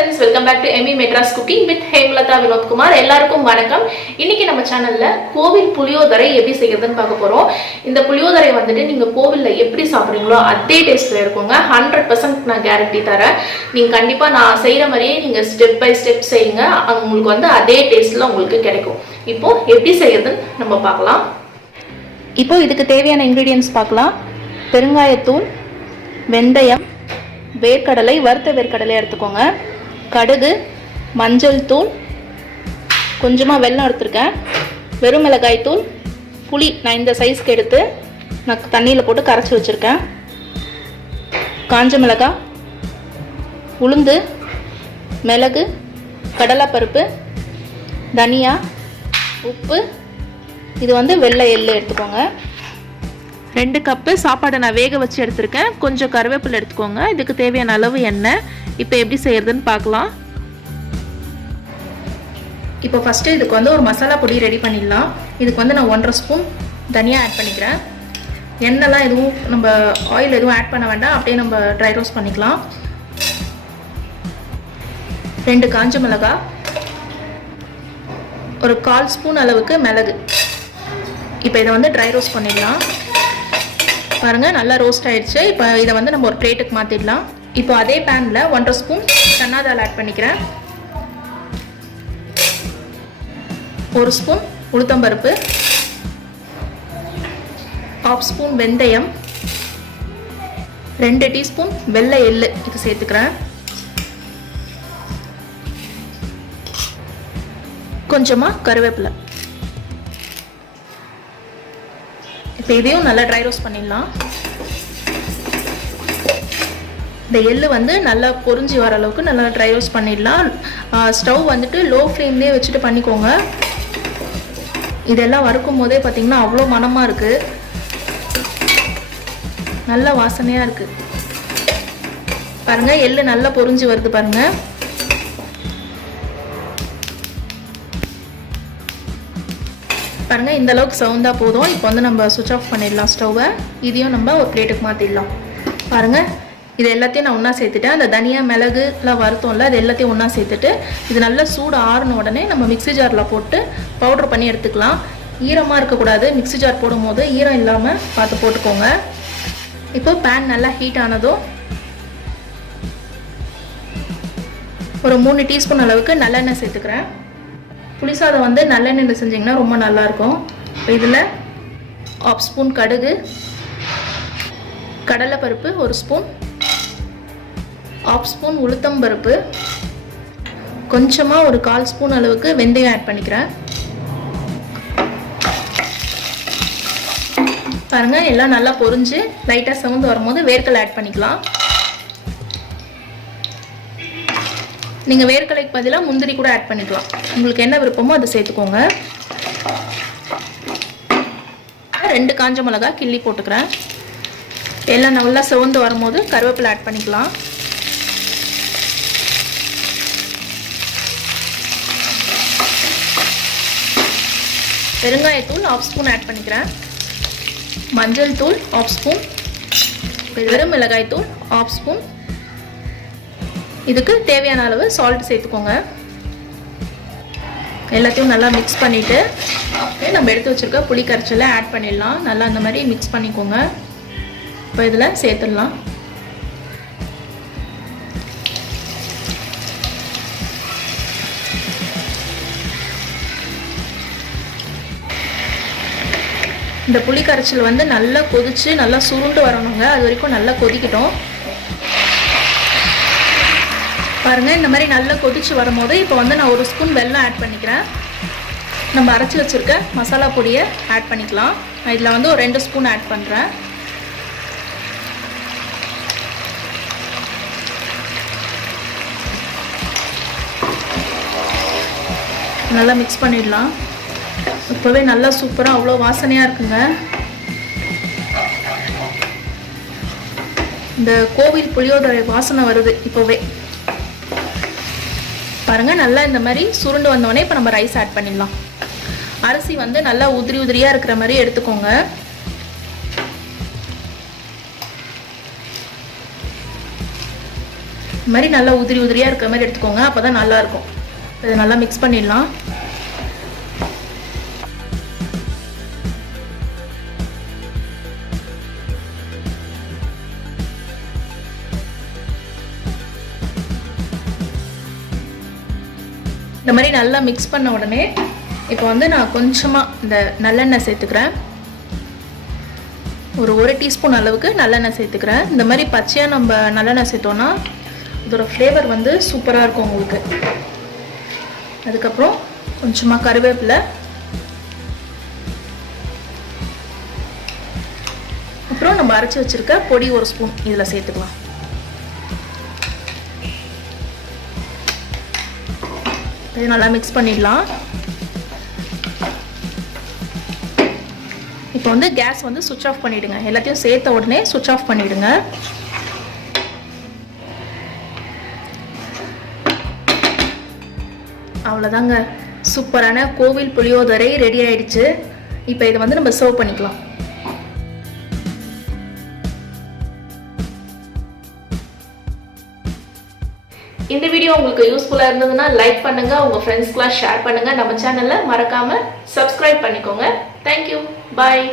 friends, welcome back to Emmy Madras Cooking with Hemlatha Vinod Kumar. எல்லாருக்கும் வணக்கம். இன்னைக்கு நம்ம சேனல்ல கோவில் புளியோதரை எப்படி செய்யறதுன்னு பார்க்க போறோம். இந்த புளியோதரை வந்துட்டு நீங்க கோவில்ல எப்படி சாப்பிடுறீங்களோ அதே டேஸ்ட்ல இருக்குங்க. 100% நான் கேரண்டி தரேன். நீங்க கண்டிப்பா நான் செய்யற மாதிரியே நீங்க ஸ்டெப் பை ஸ்டெப் செய்யுங்க. உங்களுக்கு வந்து அதே டேஸ்ட்ல உங்களுக்கு கிடைக்கும். இப்போ எப்படி செய்யறதுன்னு நம்ம பார்க்கலாம். இப்போ இதுக்கு தேவையான இன்கிரிடியன்ட்ஸ் பார்க்கலாம். பெருங்காயத்தூள், வெந்தயம், வேர்க்கடலை, வறுத்த வேர்க்கடலை எடுத்துக்கோங்க, கடுகு, மஞ்சள் தூள், கொஞ்சமாக வெல்லம் எடுத்துருக்கேன், வெறும் மிளகாய் தூள், புளி நான் இந்த சைஸ்க்கு எடுத்து நான் தண்ணியில் போட்டு கரைச்சி வச்சுருக்கேன், காஞ்ச மிளகாய், உளுந்து, மிளகு, கடலைப்பருப்பு, தனியா, உப்பு, இது வந்து வெள்ளை எள்ளு எடுத்துக்கோங்க. 2 கப்பு சாப்பாடை நான் வேக வச்சு எடுத்திருக்கேன். கொஞ்சம் கருவேப்பிலை எடுத்துக்கோங்க. இதுக்கு தேவையான அளவு எண்ணெய். இப்போ எப்படி செய்யறதுன்னு பார்க்கலாம். இப்போ ஃபஸ்ட்டு இதுக்கு வந்து ஒரு மசாலா பொடி ரெடி பண்ணிடலாம். இதுக்கு வந்து நான் 1.5 ஸ்பூன் தனியாக ஆட் பண்ணிக்கிறேன். எண்ணெய்லாம் எதுவும் நம்ம ஆயில் எதுவும் ஆட் பண்ண வேண்டாம், அப்படியே நம்ம ட்ரை ரோஸ்ட் பண்ணிக்கலாம். 2 காஞ்ச மிளகாய், ஒரு 1/4 ஸ்பூன் அளவுக்கு மிளகு. இப்போ இதை வந்து ட்ரை ரோஸ்ட் பண்ணிடலாம். பாருங்கள், நல்லா ரோஸ்ட் ஆயிடுச்சு. இப்போ இதை வந்து நம்ம ஒரு பிளேட்டுக்கு மாற்றிடலாம். இப்போ அதே பேனில் 1.5 ஸ்பூன் சன்னா தால் ஆட் பண்ணிக்கிறேன், 1 ஸ்பூன் உளுத்தம்பருப்பு, 1/2 ஸ்பூன் வெந்தயம், 2 டீஸ்பூன் வெள்ளை எள்ளு இது சேர்த்துக்கிறேன், கொஞ்சமாக கருவேப்பிலை. இப்போ இதையும் நல்லா ட்ரை ரோஸ்ட் பண்ணிடலாம். இந்த எள்ளு வந்து நல்லா பொரிஞ்சு வர அளவுக்கு நல்லா ட்ரை ரோஸ்ட் பண்ணிடலாம். ஸ்டவ் வந்துட்டு லோ ஃப்ளேம்லேயே வச்சுட்டு பண்ணிக்கோங்க. இதெல்லாம் வறுக்கும் போதே பார்த்தீங்கன்னா அவ்வளோ மணமாக இருக்குது, நல்ல வாசனையாக இருக்குது. பாருங்கள், எள்ளு நல்லா பொரிஞ்சு வருது பாருங்கள். பாருங்கள், இந்த அளவுக்கு சவுண்டாக போதும். இப்போ வந்து நம்ம சுவிட்ச் ஆஃப் பண்ணிடலாம் ஸ்டவ்வை. இதையும் நம்ம ஒரு பிளேட்டுக்கு மாற்றிடலாம். பாருங்கள், இது எல்லாத்தையும் நான் ஒன்றா சேர்த்துட்டேன். அந்த தனியாக மிளகுலாம் வறுத்தோம்ல, அது எல்லாத்தையும் ஒன்றா சேர்த்துட்டு இது நல்லா சூடு ஆறின உடனே நம்ம மிக்ஸி ஜாரில் போட்டு பவுடர் பண்ணி எடுத்துக்கலாம். ஈரமாக இருக்கக்கூடாது, மிக்ஸி ஜார் போடும் போது ஈரம் இல்லாமல் பார்த்து போட்டுக்கோங்க. இப்போ பேன் நல்லா ஹீட் ஆனதும் ஒரு 3 டீஸ்பூன் அளவுக்கு நல்லெண்ணெய் சேர்த்துக்கிறேன். புளிசாதம் வந்து நல்லெண்ணெயில் செஞ்சிங்கன்னா ரொம்ப நல்லாயிருக்கும். இப்போ இதில் 1/2 ஸ்பூன் கடுகு, கடலைப்பருப்பு 1 ஸ்பூன், 1/2 ஸ்பூன் உளுத்தம்பருப்பு, கொஞ்சமாக ஒரு 1/4 ஸ்பூன் அளவுக்கு வெந்தயம் ஆட் பண்ணிக்கிறேன். பாருங்கள், எல்லாம் நல்லா பொரிஞ்சு லைட்டாக செவந்து வரும்போது வேர்க்கடலை ஆட் பண்ணிக்கலாம். நீங்கள் வேர்க்கடலைக்கு பதிலாக முந்திரி கூட ஆட் பண்ணிக்கலாம். உங்களுக்கு என்ன விருப்பமோ அதை சேர்த்துக்கோங்க. 2 காஞ்ச மிளகாய் கிள்ளி போட்டுக்கிறேன். எல்லாம் நல்லா சிவந்து வரும்போது கருவேப்பிலை ஆட் பண்ணிக்கலாம். பெருங்காயத்தூள் 1/2 ஸ்பூன் ஆட் பண்ணிக்கிறேன், மஞ்சள் தூள் 1/2 ஸ்பூன், வெறும் மிளகாய் தூள் 1/2 ஸ்பூன், இதுக்கு தேவையான அளவு சால்ட் சேர்த்துக்கோங்க. எல்லாத்தையும் நல்லா மிக்ஸ் பண்ணிவிட்டு நம்ம எடுத்து வச்சுருக்க புளி கரைச்சலை ஆட் பண்ணிடலாம். நல்லா அந்த மாதிரி மிக்ஸ் பண்ணிக்கோங்க. இப்போ இதில் சேர்த்துடலாம். இந்த புளி கரைச்சல் வந்து நல்லா கொதிச்சு நல்லா சுருண்டு வரணுங்க. அது வரைக்கும் நல்லா கொதிக்கட்டும். பாருங்கள், இந்த மாதிரி நல்லா கொதிச்சு வரும்போது இப்போ வந்து நான் 1 ஸ்பூன் வெல்லம் ஆட் பண்ணிக்கிறேன். நம்ம அரைச்சி வச்சுருக்க மசாலா பொடியை ஆட் பண்ணிக்கலாம். நான் இதில் வந்து ஒரு 2 ஸ்பூன் ஆட் பண்ணுறேன். நல்லா மிக்ஸ் பண்ணிடலாம். இப்போவே நல்லா சூப்பராக அவ்வளோ வாசனையாக இருக்குங்க. இந்த கோவில் புளியோதரை வாசனை வருது இப்போவே. பாருங்கள், நல்லா இந்த மாதிரி சுருண்டு வந்தோடனே இப்போ நம்ம ரைஸ் ஆட் பண்ணிடலாம். அரிசி வந்து நல்லா உதிரி உதிரியாக இருக்கிற மாதிரி எடுத்துக்கோங்க. இந்த மாதிரி நல்லா உதிரி உதிரியாக இருக்கிற மாதிரி எடுத்துக்கோங்க, அப்போ தான் நல்லாயிருக்கும். இதை நல்லா மிக்ஸ் பண்ணிடலாம். இந்த மாதிரி நல்லா மிக்ஸ் பண்ண உடனே இப்போ வந்து நான் கொஞ்சமாக இந்த நல்லெண்ணெய் சேர்த்துக்கிறேன். ஒரு டீஸ்பூன் அளவுக்கு நல்லெண்ணெய் சேர்த்துக்கிறேன். இந்த மாதிரி பச்சையாக நம்ம நல்லெண்ணெய் சேர்த்தோன்னா இதோட ஃப்ளேவர் வந்து சூப்பராக இருக்கும் உங்களுக்கு. அதுக்கப்புறம் கொஞ்சமாக கருவேப்பிலை, அப்புறம் நம்ம அரைச்சி வச்சுருக்க பொடி 1 ஸ்பூன் இதில் சேர்த்துக்கலாம். இது நல்லா மிக்ஸ் பண்ணிடலாம். இப்போ வந்து கேஸ் வந்து சுவிட்ச் ஆஃப் பண்ணிவிடுங்க. எல்லாத்தையும் சேர்த்த உடனே சுவிட்ச் ஆஃப் பண்ணிவிடுங்க. அவ்வளோதாங்க, சூப்பரான கோவில் புளியோதரை ரெடி ஆயிடுச்சு. இப்போ இதை வந்து நம்ம சர்வ் பண்ணிக்கலாம். இந்த வீடியோ உங்களுக்கு யூஸ்ஃபுல்லாக இருந்ததுன்னா லைக் பண்ணுங்க, உங்க ஃப்ரெண்ட்ஸ்க்குலாம் ஷேர் பண்ணுங்க. நம்ம சேனலை மறக்காம சப்ஸ்கிரைப் பண்ணிக்கோங்க. தேங்க்யூ, பாய்.